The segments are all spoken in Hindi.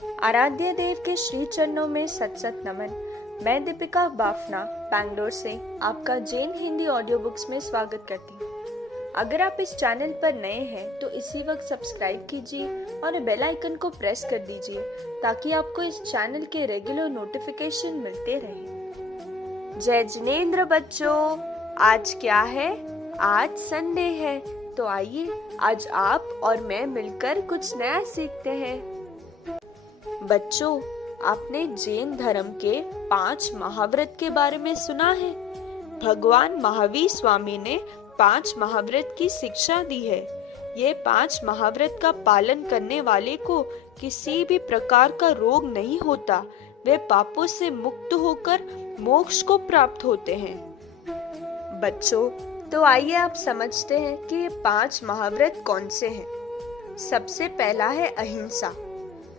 आराध्य देव के श्री चरणों में सत सत नमन। मैं दीपिका बाफना बैंगलोर से आपका जैन हिंदी ऑडियो बुक्स में स्वागत करती हूँ। अगर आप इस चैनल पर नए हैं तो इसी वक्त सब्सक्राइब कीजिए और बेल आइकन को प्रेस कर दीजिए ताकि आपको इस चैनल के रेगुलर नोटिफिकेशन मिलते रहे। जय जिनेंद्र बच्चों, आज क्या है? आज संडे है, तो आइए आज आप और मैं मिलकर कुछ नया सीखते हैं। बच्चों, आपने जैन धर्म के 5 महाव्रत के बारे में सुना है। भगवान महावीर स्वामी ने 5 महाव्रत की शिक्षा दी है। ये 5 महाव्रत का पालन करने वाले को किसी भी प्रकार का रोग नहीं होता। वे पापों से मुक्त होकर मोक्ष को प्राप्त होते हैं। बच्चों, तो आइए आप समझते हैं कि ये 5 महाव्रत कौन से हैं। सबसे पहला है अहिंसा।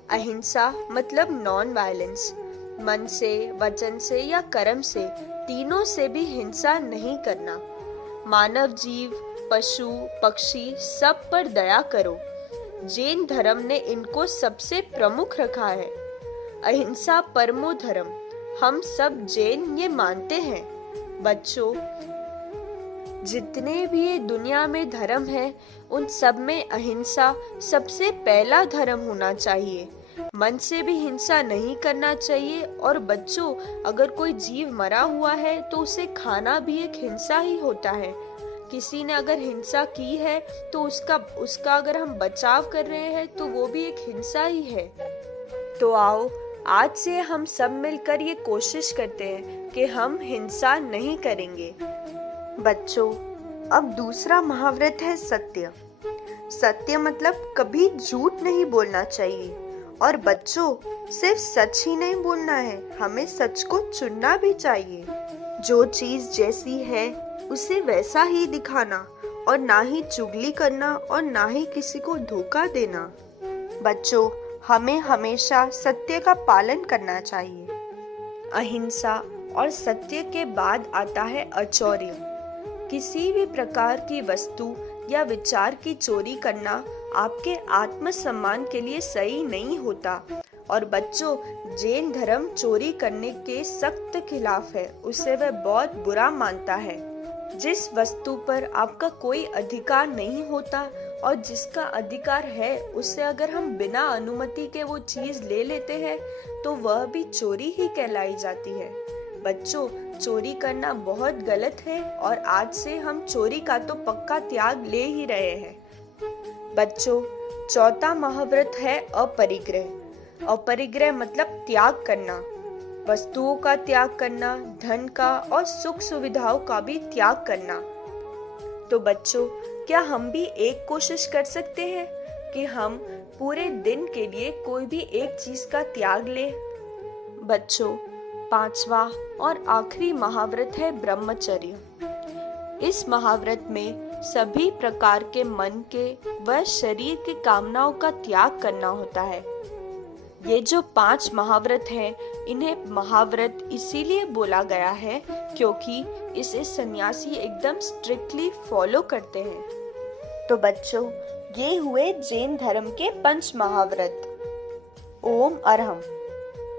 अहिंसा मतलब नॉन वायलेंस। मन से, वचन से या कर्म से, तीनों से भी हिंसा नहीं करना। मानव जीव, पशु, पक्षी सब पर दया करो। जैन धर्म ने इनको सबसे प्रमुख रखा है। अहिंसा परमो धर्म, हम सब जैन ये मानते हैं। बच्चों, जितने भी ये दुनिया में धर्म है, उन सब में अहिंसा सबसे पहला धर्म होना चाहिए। मन से भी हिंसा नहीं करना चाहिए। और बच्चों, अगर कोई जीव मरा हुआ है तो उसे खाना भी एक हिंसा ही होता है। किसी ने अगर हिंसा की है तो उसका अगर हम बचाव कर रहे हैं तो वो भी एक हिंसा ही है। तो आओ आज से हम सब मिलकर ये कोशिश करते हैं कि हम हिंसा नहीं करेंगे। बच्चों, अब दूसरा महाव्रत है सत्य। सत्य मतलब कभी झूठ नहीं बोलना चाहिए। और बच्चों, सिर्फ सच ही नहीं बोलना है, हमें सच को चुनना भी चाहिए। जो चीज जैसी है उसे वैसा ही दिखाना, और ना ही चुगली करना और ना ही किसी को धोखा देना। बच्चों, हमें हमेशा सत्य का पालन करना चाहिए। अहिंसा और सत्य के बाद आता है अचौर्य। किसी भी प्रकार की वस्तु या विचार की चोरी करना आपके आत्मसम्मान के लिए सही नहीं होता। और बच्चों, जैन धर्म चोरी करने के सख्त खिलाफ है, उसे वह बहुत बुरा मानता है। जिस वस्तु पर आपका कोई अधिकार नहीं होता और जिसका अधिकार है, उससे अगर हम बिना अनुमति के वो चीज ले लेते हैं तो वह भी चोरी ही कहलाई जाती है। बच्चों, चोरी करना बहुत गलत है और आज से हम चोरी का तो पक्का त्याग ले ही रहे हैं। बच्चों, चौथा महाव्रत है अपरिग्रह। अपरिग्रह मतलब त्याग करना, वस्तुओं का त्याग करना, धन का और सुख सुविधाओं का भी त्याग करना। तो बच्चों, क्या हम भी एक कोशिश कर सकते हैं कि हम पूरे दिन के लिए कोई भी एक चीज का त्याग लें? बच्चों, 5वां और आखिरी महाव्रत है ब्रह्मचर्य। इस महाव्रत में सभी प्रकार के मन के व शरीर की कामनाओं का त्याग करना होता है। ये जो 5 महाव्रत हैं, इन्हें महाव्रत इसीलिए बोला गया है क्योंकि इसे सन्यासी एकदम स्ट्रिक्टली फॉलो करते हैं। तो बच्चों, ये हुए जैन धर्म के 5 महाव्रत। ओम अरहम।